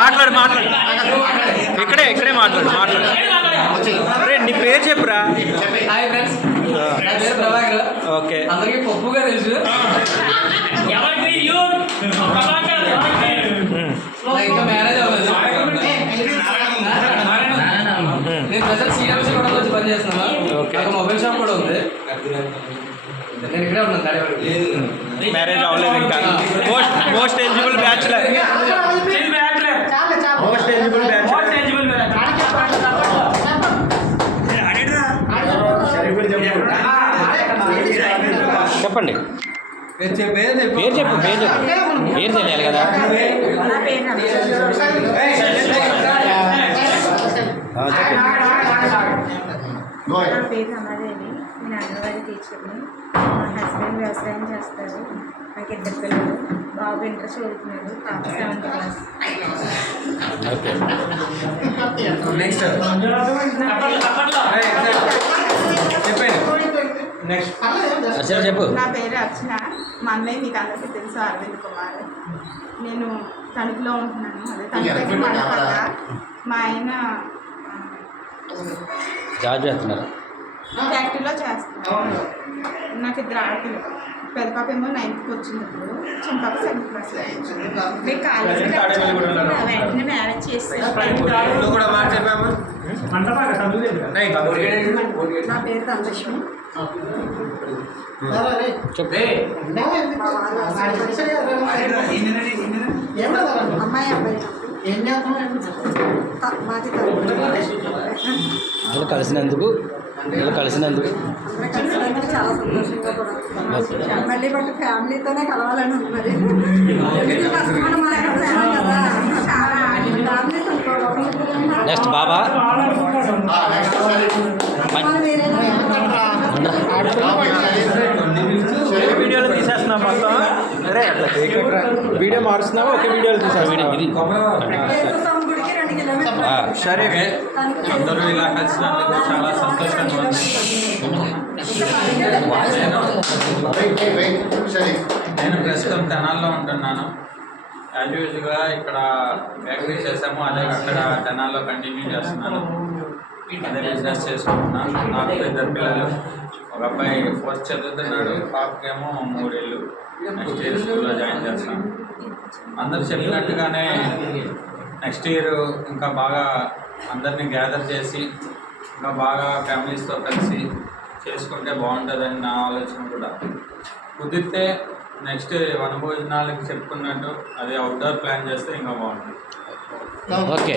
మాట్లాడు మాట్లాడు ఇక్కడే మాట్లాడు అరే నీ పేరు చెప్పురా. హాయ్ ఫ్రెండ్స్, నా పేరు ప్రభాకర్. ఓకే, అందరికీ పప్పుగా తెలుసు. ఇంకా మ్యారేజ్ అవ్వలేదు. నేను ప్రజెంట్ సీఎంసీ కూడా వచ్చి పని చేస్తున్నాను. ఒక మొబైల్ షాప్ కూడా ఉంది. నేను ఇక్కడే ఉన్నాను తాడేవాడి. మ్యారేజ్ అవ్వలేదు ఇంకా. Most eligible bachelor. చెప్పండి, పేరు చెప్పు పేరు తెలియాలి కదా. నా పేరు రమాదేవి. నేను అంగన్వాడీ టీచర్ని. మా హస్బెండ్ వ్యవసాయం చేస్తారు. నాకు 2 పిల్లలు. బాబు ఇంటర్ చదువుతున్నాడు. పాప 7th క్లాస్. చెప్పు. నా పేరు అర్చన. మా అన్నయ్య మీకు అందరికీ తెలుసు, అరవింద్ కుమార్. నేను తణుకులో ఉంటున్నాను. అదే తణుకు మండపల్ల. మా ఆయన జాబ్ చేస్తున్నారు, ఫ్యాక్టరీలో చేస్తున్నాను. నాకు 2 ఆడపిల్లలు. పెద్ద పాప ఏమో 9th వచ్చింది. ఇప్పుడు చిన్న పాప 7th క్లాస్. మీకు కాలేజీకి వెంటనే మ్యారేజ్ చేస్తాను. నా పేరు ధనలక్ష్మి. అమ్మాయి అబ్బాయి కలిసినందుకు చాలా సంతోషంగా కూడా మళ్ళీ బట్ ఫ్యామిలీతోనే కలవాలని ఉన్నది. నెక్స్ట్ బాబా వీడియోలో తీసేస్తున్నా మొత్తం. అరే వీడియో మారుస్తున్నావా? ఒకే వీడియోలో సరే. అందరూ ఇలా కలిసినందుకు చాలా సంతోషంగా ఉంది. నేను ప్రస్తుతం తెనాల్లో ఉంటున్నాను. యాజ్ యూజువల్గా ఇక్కడ బేకరీ చేసాము, అదే అక్కడ తెనాల్లో కంటిన్యూ చేస్తున్నాను. అదే బిజినెస్ చేసుకుంటున్నాను. నాకు 2 పిల్లలు. ఒక అబ్బాయి 4th చదువుతున్నాడు, పాపకేమో 3 ఏళ్ళు. నెక్స్ట్ ఇయర్ స్కూల్లో జాయిన్ చేస్తాను. అందరు చెప్పినట్టుగానే నెక్స్ట్ ఇయర్ ఇంకా బాగా అందరినీ గ్యాదర్ చేసి ఇంకా బాగా ఫ్యామిలీస్తో కలిసి చేసుకుంటే బాగుంటుందని నా ఆలోచన కూడా. కుదిరితే నెక్స్ట్ వనభోజనాలకి చెప్పుకున్నట్టు అదే అవుట్డోర్ ప్లాన్ చేస్తే ఇంకా బాగుంటుంది. ఓకే.